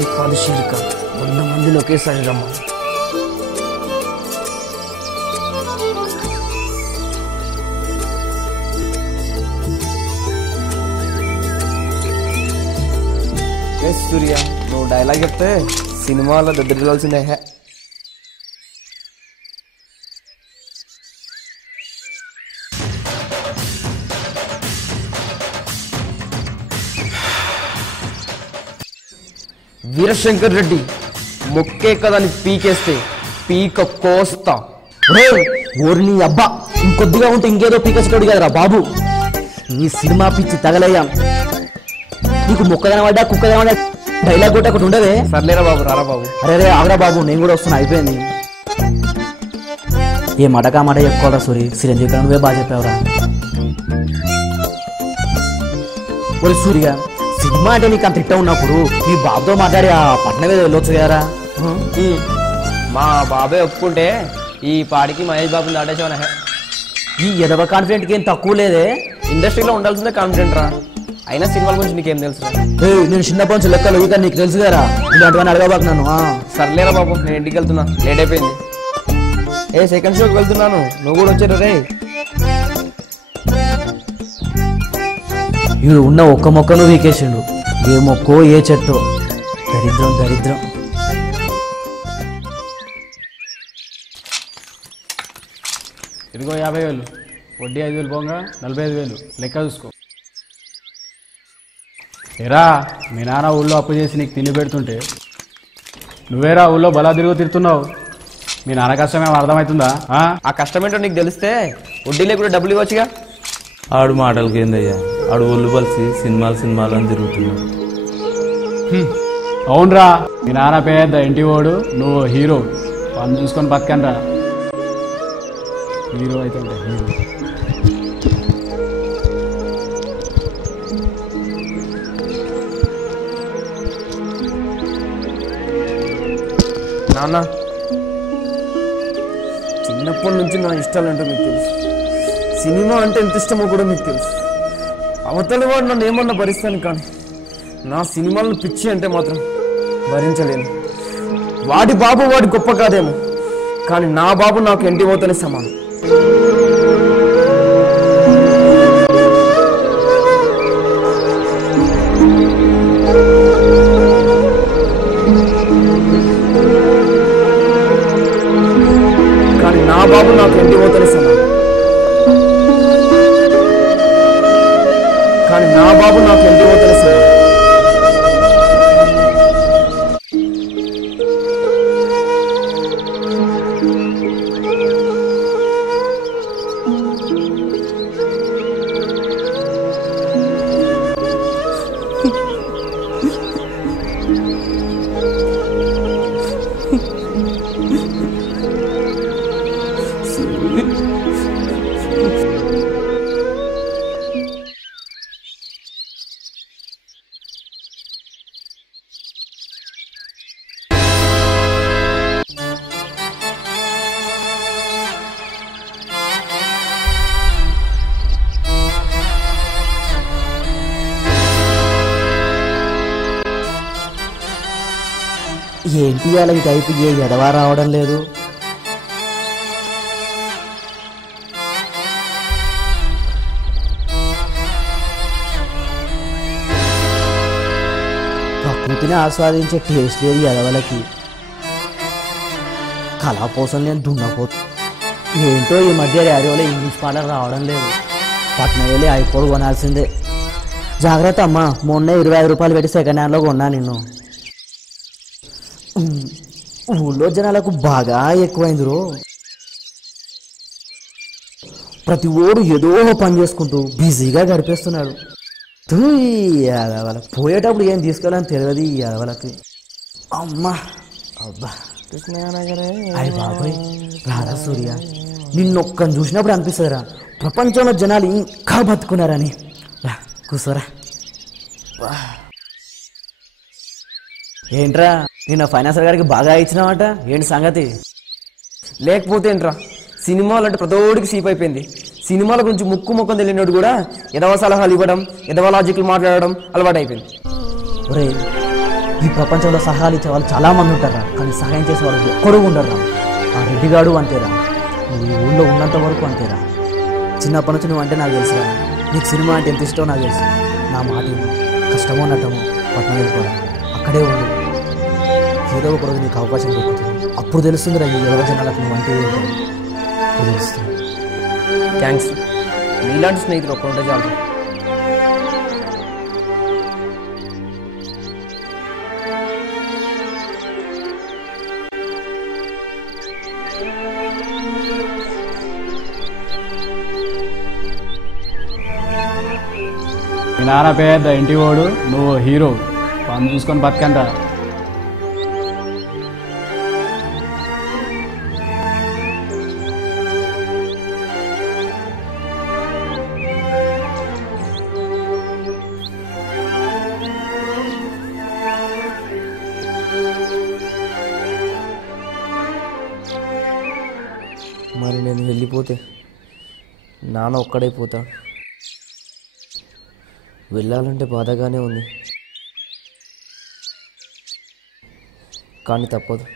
ఒకరిని కాదు షేరిక 100 మందిని ఒకేసారి రమ్మని. సూర్య, నువ్వు డైలాగ్ చెప్తే సినిమాలో దద్దరిల్లాల్సిందే. వీరశంకర్ రెడ్డి మొక్కే కదని పీకేస్తే పీక కోస్తా. ఓర్ని అబ్బా, ఇంకొద్దిగా ఉంటే ఇంకేదో పీకేసుకోడు కదరా బాబు. ఈ సినిమా పిచ్చి తగలయ్యా. నీకు మొక్క కనబడ్డా కుక్క కనబడ్డా డైలాగ్ కొట్టి ఒకటి ఉండవే. సర్లేరా బాబు, రారా బాబు. అరే ఆగరా బాబు, నేను కూడా వస్తున్నా. అయిపోయింది. ఏ మటకా మాట చెప్పుకోవాలా సూరి, చిరంజీవి నువ్వే బాగా చెప్పావురా. ఒరే సూర్య, సినిమా అంటే నీకు అంత ఇట్ట ఉన్నప్పుడు మీ బాబుతో మాట్లాడి ఆ పట్నం మీద వెళ్ళొచ్చు కదరా. మా బాబే ఒప్పుకుంటే ఈ పాడికి మహేష్ బాబుని దాటేసావనా. ఈ ఎదవ కాన్ఫిడెంట్కి ఏం తక్కువ లేదే. ఇండస్ట్రీలో ఉండాల్సిందే కాన్ఫిడెంట్ రా. అయినా సినిమాల గురించి నీకేం తెలుసు? నేను చిన్నప్పటి నుంచి లెక్కలు ఇక నీకు తెలుసు కదా, ఇలాంటివన్నీ అడగబాకు నన్ను. సర్లేరా బాబు, నేను ఇంటికి వెళ్తున్నా, లేట్ అయిపోయింది. సెకండ్ షోకి వెళ్తున్నాను, నువ్వు కూడా వచ్చారు రే. వీడు ఉన్న ఒక్క మొక్కను వీకేసిండు. ఏ మొక్కో ఏ చెట్టో. దరిద్రం దరిద్రం. ఇదిగో 50,000, వడ్డీ 5,000 పోగా 45,000 లెక్క చూసుకో. ఏరా, మీ నాన్న ఊళ్ళో అప్పు చేసి నీకు తిండి పెడుతుంటే నువ్వేరా ఊళ్ళో బలా తిరుగుతున్నావు. మీ నాన్న కష్టం ఏమో అర్థమవుతుందా? ఆ కష్టం ఏంటో నీకు తెలిస్తే వడ్డీ లేకుండా డబ్బులు ఇవ్వచ్చుగా. ఆడు మాటలకి ఏందయ్యా, ఆడు ఒళ్ళు పలిసి సినిమాలు అని తిరుగుతున్నావు. అవునరా, మీ నాన్న పెద్ద ఇంటి ఓడు, నువ్వు హీరో. పని చూసుకొని బతకండ్రా. హీరో అయితే హీరో. నాన్న, చిన్నప్పటి నుంచి నా ఇష్టాలంటే మీకు తెలుసు. సినిమా అంటే ఎంత ఇష్టమో కూడా మీకు తెలుసు. అవతలి వాడు నన్ను ఏమన్నా భరిస్తాను, కానీ నా సినిమాలను పిచ్చి అంటే మాత్రం భరించలేను. వాడి బాబు వాడి గొప్ప కాదేమో, కానీ నా బాబు నాకు ఎంటి పోతేనే సమానం. కానీ నా బాబు నాకు ఎంటి పోతేనే సమానం. కానీ నా బాబు నాకు ఎంటి పోతేనే సమానం. ఏంటి అలా ఈ టైపు ఏ ఎదవా రావడం లేదు. ప్రకృతిని ఆస్వాదించే టేస్ట్ లేదు ఎదవలకి. కళా కోసం నేను దున్నపోతు. ఏంటో ఈ మధ్య రేడియోలో ఇంగ్లీష్ పాటలు రావడం లేదు. పట్నం వెళ్ళి ఐఫోన్ కొనాల్సిందే. జాగ్రత్త అమ్మా, మొన్న 25 రూపాయలు పెట్టి సెకండ్ హ్యాండ్లో కొన్నా నిన్ను. ఊళ్ళో జనాలకు బాగా ఎక్కువైంది రో. ప్రతి ఓడు ఏదో పని చేసుకుంటూ బిజీగా గడిపేస్తున్నాడు. వాళ్ళకి పోయేటప్పుడు ఏం తీసుకోవాలని తెలియదు ఈ వాళ్ళకి. అమ్మా అబ్బా అయ్య బాబాయ్, రారా సూర్య, నిన్నొక్కని చూసినప్పుడు అనిపిస్తుందిరా ప్రపంచంలో జనాలు ఇంకా బతుకున్నారని. రా కూర్చోరా. ఏంట్రా, నిన్న ఫైనాన్సర్ గారికి బాగా ఇచ్చినావట, ఏంటి సంగతి? లేకపోతే ఏంట్రా, సినిమాలు అంటే ప్రతోడికి సీప్ అయిపోయింది. సినిమాల గురించి ముక్కు తెలియనోడు కూడా ఎదవ సలహాలు ఇవ్వడం, ఎదవ లాజిక్లు మాట్లాడడం అలవాటు అయిపోయింది. ఒరే, ఈ ప్రపంచంలో సహాయాలు ఇచ్చే వాళ్ళు చాలామంది ఉంటారా, కానీ సహాయం చేసే వాళ్ళు ఎక్కడూ ఉండరు. ఆ రెడ్డిగాడు అంతేరా, నువ్వు ఈ ఊళ్ళో ఉన్నంత వరకు అంతేరా. చిన్నప్పటి నుంచి నువ్వు అంటే నాకు తెలుసురా, నీకు సినిమా అంటే ఎంత ఇష్టమో నాకు తెలుసు. నా మాట కష్టమో నట్టమో పట్టణం వెళ్ళిపోరా, అక్కడే ఉండు. ఏదో ఒక రోజు నీకు అవకాశం దొరుకుతుంది, అప్పుడు తెలుస్తుందిరా ఈ 20 జనాలకు నువ్వు అంటే ఏంటో అప్పుడు తెలుస్తుంది. థ్యాంక్స్, నీలాంటి స్నేహితులు ఒక్కరుంటే చాలు. మీ నాన్న పెద్ద ఇంటి వాడు, నువ్వు హీరో, పని చూసుకొని బతకంట. మరి నేను వెళ్ళిపోతే నాన్న ఒక్కడైపోతాడు. వెళ్ళాలంటే బాధగానే ఉంది, కానీ తప్పదు.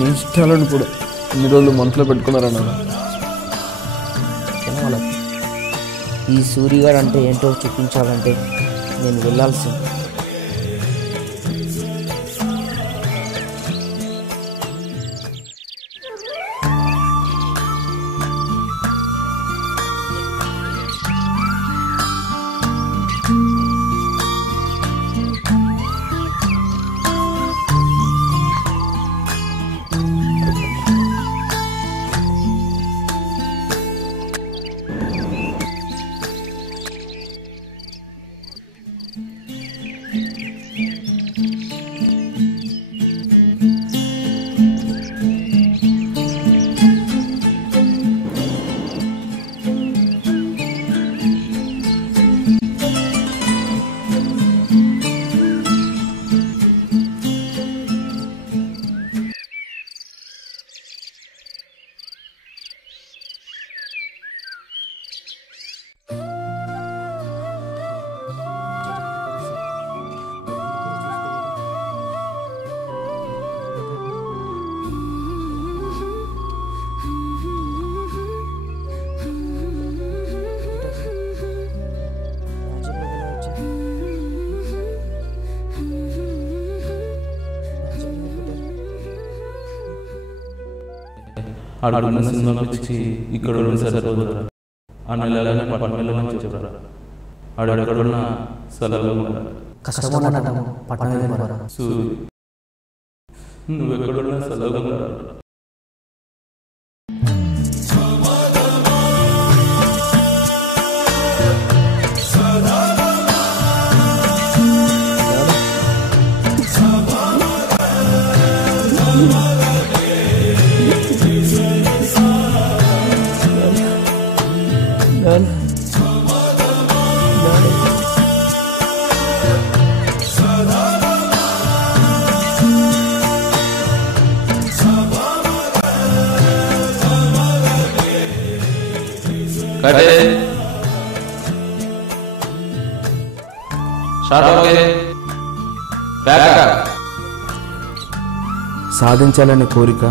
నీ ఇష్టాలను కూడా ఇన్ని రోజులు మనసులో పెట్టుకున్నారన్నా. వాళ్ళకి ఈ సూర్యగాడు అంటే ఏంటో చూపించాలంటే నేను వెళ్ళాల్సింది. అడుగున్న సినిమా పిచ్చి ఇక్కడ ఉండి సరిపోదురా. ఆ నెలగానే పట్టణంలో చెప్పరా, ఆడెక్కడున్నా సెలవులు కష్టమో నట్టమో పట్టణం వెళ్ళిపోరా. సూర్యు, నువ్వెక్కడున్నా సెలవులు. సాధించాలనే కోరిక,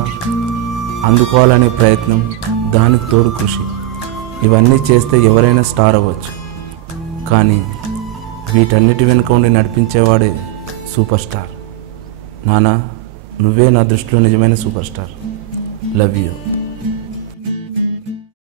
అందుకోవాలనే ప్రయత్నం, దానికి తోడు కృషి, ఇవన్నీ చేస్తే ఎవరైనా స్టార్ అవ్వచ్చు. కానీ వీటన్నిటి వెనుక ఉండి నడిపించేవాడే సూపర్ స్టార్. నానా, నువ్వే నా దృష్టిలో నిజమైన సూపర్ స్టార్. Love you.